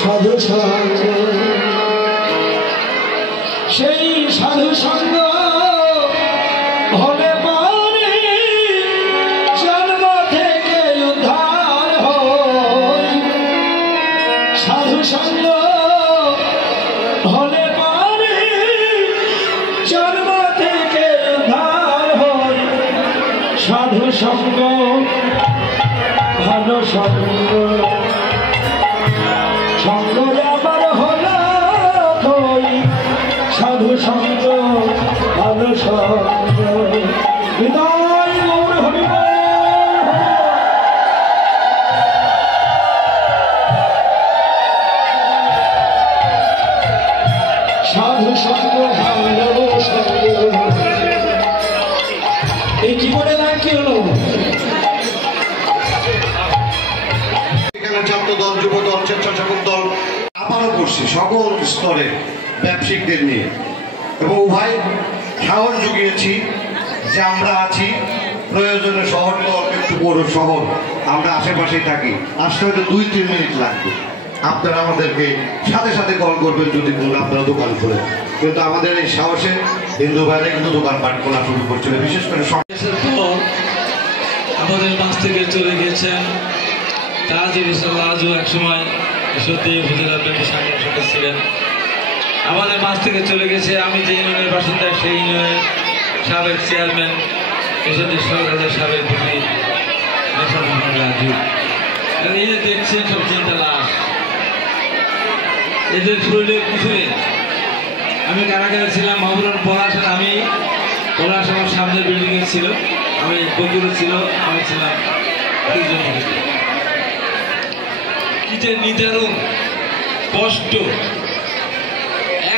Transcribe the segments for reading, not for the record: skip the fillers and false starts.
সাধু সঙ্গ সেই সাধু সঙ্গ হলে পারে জন্ম থেকে উদ্ধার হয় সাধু সঙ্গ হলে পারে জন্ম থেকে উদ্ধার হয় সাধু সঙ্গ ভালো সঙ্গ সঙ্গ যাবার হলো কই সাধু সঙ্গ ভালো সঙ্গ হৃদয় গৌর হরি সাধু সঙ্গ ভালো সঙ্গ এই কি বলে না কি হলো ছাত্র দল যুব দল স্বেচ্ছাসেবক দল আবারও করছি সকল স্তরে ব্যবসায়িকদের নিয়ে এবং উভয় সাহস জুগিয়েছি যে আমরা আছি প্রয়োজনে শহর একটু বড় শহর আমরা আশেপাশেই থাকি আসতে হয়তো 2-3 মিনিট লাগবে আপনারা আমাদেরকে সাথে সাথে কল করবেন যদি আপনারা দোকান খোলেন কিন্তু আমাদের এই সাহসে হিন্দু ভাইরা কিন্তু দোকানপাট খোলা শুরু করছিল বিশেষ করে আমাদের মাছ থেকে চলে গিয়েছেন তাজুল ইসলাম আজও একসময় সত্যি উপজেলা ব্যবসায়ী সদস্য ছিলেন আমাদের মাছ থেকে চলে গেছে আমি যে ইউনিয়নের বাসিন্দা সেই ইউনিয়নের সাবেক চেয়ারম্যান এসদের সরকারের সাবেক ভিপি নেশা মোহাম্মদ রাজু এই যে দেখছেন সব চিন্তা লাশ এদের শরীরে কিছু নেই আমি কারাগারে ছিলাম মাহবুবুর পলাশ আমি পলাশ আমার সামনের বিল্ডিংয়ে ছিল আমি বন্ধুরা ছিল আমি ছিলাম কি যে নিদারুণ কষ্ট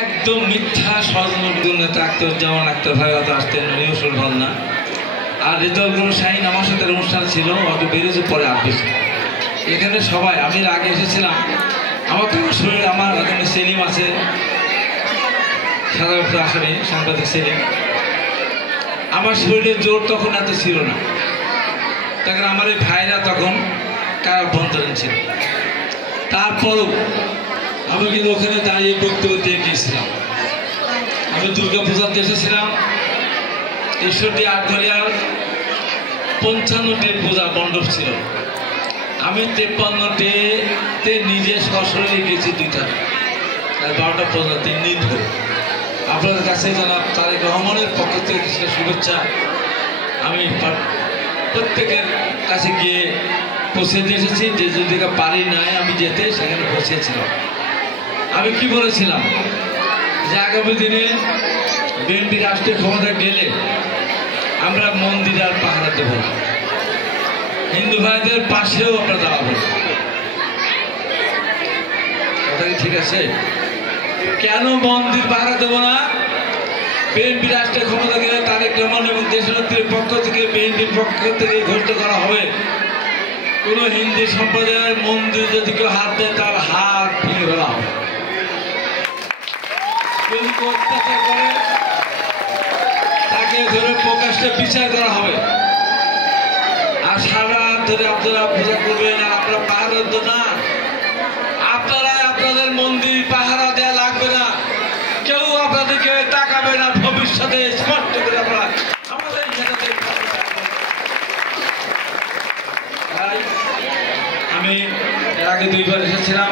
একদম মিথ্যা ষড়যন্ত্র নেতা আখতারুজ্জামান আক্তার ভাই হয়তো আসতেন নিউজুল ভাল না আর রেজাউল শাহিন আমার সাথে অনুষ্ঠান ছিল হয়তো বেরিয়েছে পরে আসবে এখানে সবাই আমি আগে এসেছিলাম আমার তো শরীরে আমার এখানে সেলিম আছে সাধারণত আসেনি সাংবাদিক সেলিম আমার শরীরের জোর তখন এত ছিল না তখন আমার এই ভাইরা তখন কারাভ্যন্তরীণ ছিল তারপরও আমি কিন্তু ওখানে দাঁড়িয়ে বক্তব্য দিয়ে গিয়েছিলাম আমি দুর্গাপূজাতে এসেছিলাম ৬১ আটঘরিয়ার ৫৫টি পূজা মণ্ডপ ছিল আমি ৫৩তে নিজে সশরীরে গেছি ২টা ১২টা পূজা ৩ দিন ধরে আপনাদের কাছে জানাব তারেক রহমানের পক্ষ থেকে কিছু শুভেচ্ছা আমি প্রত্যেকের কাছে গিয়ে পৌঁছে দিয়ে এসেছি যে যদি পারি নাই আমি যেতে সেখানে পৌঁছেছিলাম আমি কি বলেছিলাম যে আগামী দিনে বিএনপি রাষ্ট্রীয় ক্ষমতা গেলে আমরা মন্দির আর পাহারা দেব না হিন্দু ভাইদের পাশেও আমরা দাঁড়াবো কথা কি ঠিক আছে কেন মন্দির পাহারা দেব না বিএনপি রাষ্ট্রীয় ক্ষমতা গেলে তারেক রহমান এবং দেশনেত্রীর পক্ষ থেকে বিএনপির পক্ষ থেকে ঘোষণা করা হবে কোন হিন্দু সম্প্রদায়ের মন্দির যদি কেউ হাত দেয় তার হাত ভেঙে ফেলা হবে অত্যাচার করে তাকে ধরে প্রকাশ্যে বিচার করা হবে আর সারা রাত ধরে আপনারা পূজা করবেন আর আপনারা পাহারা না আপনারা আপনাদের মন্দির পাহারা দেওয়া লাগবে না কেউ আপনাদেরকে তাকাবে না ভবিষ্যতে স্পষ্ট করে আপনারা আমাদের আমি এর আগে 2 বার এসেছিলাম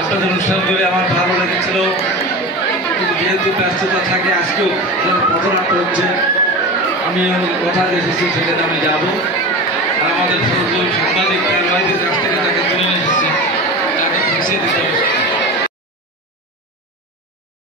আপনাদের অনুষ্ঠানগুলি আমার ভালো লেগেছিল যেহেতু ব্যস্ততা থাকে আজকেও পথনাট্য হচ্ছে আমি কথা এসেছি সেখানে আমি যাব আর আমাদের সাংবাদিক ভাইদের কাছ থেকে তাকে তুলে